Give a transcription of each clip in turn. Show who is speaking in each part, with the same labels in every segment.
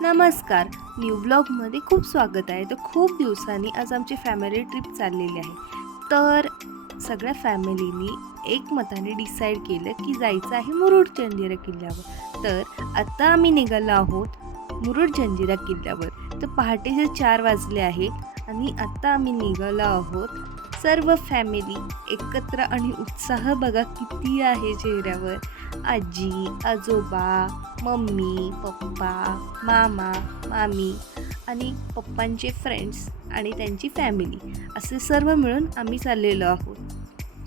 Speaker 1: नमस्कार. न्यू ब्लॉगमध्ये खूप स्वागत आहे. तर खूप दिवसांनी आज आमची फॅमिली ट्रिप चाललेली आहे. तर सगळ्या फॅमिलीनी एकमताने डिसाईड केलं की जायचं आहे मुरुड जंजिरा किल्ल्यावर. तर आत्ता आम्ही निघालो आहोत मुरुड जंजिरा किल्ल्यावर. तर पहाटेचे चार वाजले आहे आणि आत्ता आम्ही निघालो आहोत सर्व फॅमिली एकत्र आणि उत्साह बघा किती आहे चेहऱ्यावर. आजी आजोबा मम्मी पप्पा मामा मामी आणि पप्पांचे फ्रेंड्स आणि त्यांची फॅमिली असे सर्व मिळून आम्ही चाललेलो आहोत.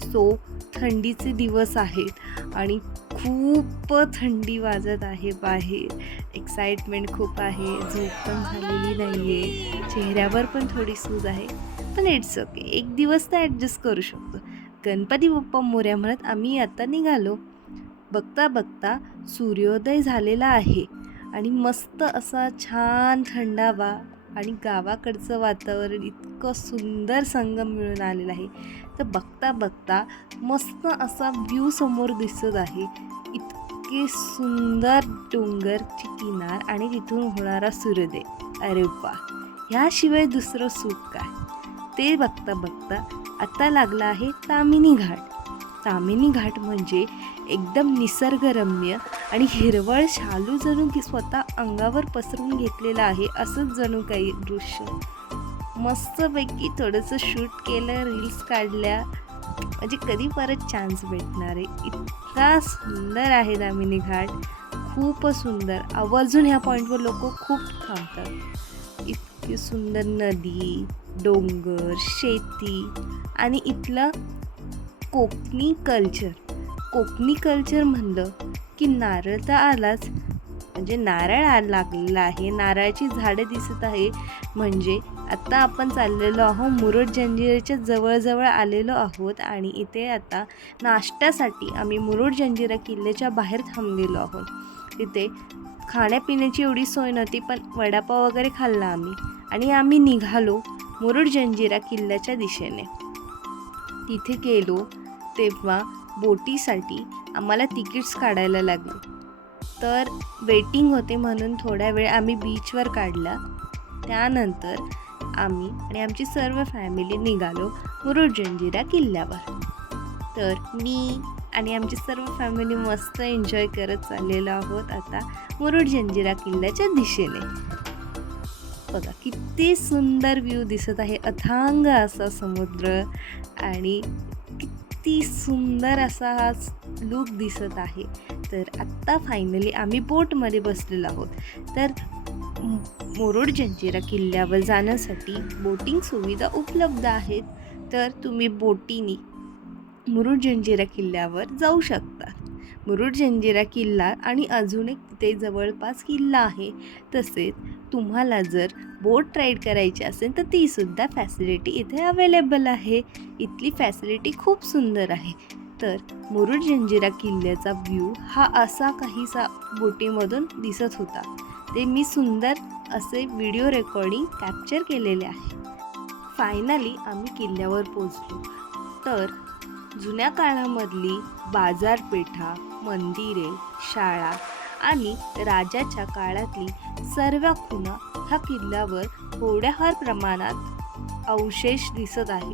Speaker 1: सो थंडीचे दिवस आहेत आणि खूप थंडी वाजत आहे बाहेर. एक्साइटमेंट खूप आहे. झोप पण झालेली नाही आहे चेहऱ्यावर पण थोडी सूज आहे. पण इट्स ओके एक दिवस तर ॲडजस्ट करू शकतो. गणपती बाप्पा मोऱ्या म्हणत आम्ही आता निघालो. बघता बघता सूर्योदय झालेला आहे. आणि मस्त असा छान थंडावा आणि गावाकडचं वातावरण इतकं सुंदर संगम मिळून आलेलं आहे. तर बघता बघता मस्त असा व्ह्यू समोर दिसत आहे. इतके सुंदर डोंगरची किनार आणि तिथून होणारा सूर्योदय. अरे वा! ह्याशिवाय दुसरं सुख काय? ते बघता बघता आता लागला आहे तामिनी घाट. तामिनी घाट म्हणजे एकदम निसर्गरम्य आणि हिरवळ शालू जणू की स्वतः अंगावर पसरून घेतलेलं आहे असंच जणू काही दृश्य. मस्तपैकी थोडंसं शूट केलं रील्स काढल्या. म्हणजे कधी परत चान्स भेटणार आहे. इतका सुंदर आहे दामिनी घाट. खूपच सुंदर. आवर्जून ह्या पॉईंटवर लोक खूप थांबतात. इतकी सुंदर नदी डोंगर शेती आणि इथलं कोकणी कल्चर. कोकणी कल्चर म्हणलं की नारळ तर आलाच. म्हणजे नारळ आ लागलेला आहे. नारळाची झाडं दिसत आहे. म्हणजे आत्ता आपण चाललेलो आहोत मुरुड जंजिराच्या जवळजवळ आलेलो आहोत आणि इथे आता नाश्त्यासाठी आम्ही मुरुड जंजिरा किल्ल्याच्या बाहेर थांबलेलो आहोत. तिथे खाण्यापिण्याची एवढी सोय नव्हती पण वडापाव वगैरे खाल्ला आम्ही. आणि आम्ही निघालो मुरुड जंजिरा किल्ल्याच्या दिशेने. तिथे गेलो तेव्हा बोटीसाठी आम्हाला तिकीट्स काढायला लागले. तर वेटिंग होते म्हणून थोड्या वेळ आम्ही बीचवर काढला. त्यानंतर आम्ही आणि आमची सर्व फॅमिली निघालो मुरुड जंजिरा किल्ल्यावर. तर मी आणि आमची सर्व फॅमिली मस्त एन्जॉय करत चाललेलो आहोत आता मुरुड जंजिरा किल्ल्याच्या दिशेने. बघा किती सुंदर व्ह्यू दिसत आहे. अथांग असा समुद्र आणि किती सुंदर असा हा लुक दिसत आहे. तर आत्ता फायनली आम्ही बोटमध्ये बसलेलो आहोत. तर मुरुड जंजिरा किल्ल्यावर जाण्यासाठी बोटिंग सुविधा उपलब्ध आहेत. तर तुम्ही बोटीने मुरुड जंजिरा किल्ल्यावर जाऊ शकता. मुरुड जंजिरा किल्ला आणि अजून एक तिथे जवळपास किल्ला आहे. तसेच तुम्हाला जर बोट राईड करायची असेल तर तीसुद्धा फॅसिलिटी इथे अवेलेबल आहे. इथली फॅसिलिटी खूप सुंदर आहे. तर मुरुड जंजिरा किल्ल्याचा व्ह्यू हा असा काहीसा बोटीमधून दिसत होता. ते मी सुंदर असे व्हिडिओ रेकॉर्डिंग कॅप्चर केलेले आहे. फायनली आम्ही किल्ल्यावर पोचलो तर जुन्या काळामधली बाजारपेठा मंदिरे शाळा आणि राजाच्या काळातली सर्व खुणा ह्या किल्ल्यावर थोड्याफार प्रमाणात अवशेष दिसत आहे.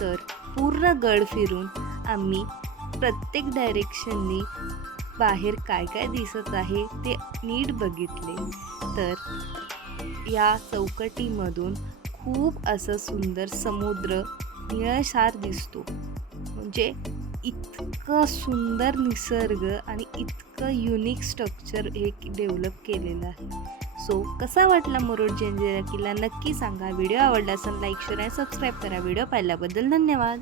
Speaker 1: तर पूर्ण गड फिरून आम्ही प्रत्येक डायरेक्शननी बाहेर काय काय दिसत आहे ते नीट बघितले. तर या चौकटीमधून खूप असं सुंदर समुद्र निळशार दिसतो. म्हणजे इतकं सुंदर निसर्ग आणि इतकं युनिक स्ट्रक्चर हे डेव्हलप केलेलं आहे. सो कसा वाटला मुरुड जंजिरा किल्ला? नक्की सांगा. व्हिडिओ आवडला असेल लाईक शेअर आणि सबस्क्राईब करा. व्हिडिओ पाहिल्याबद्दल धन्यवाद.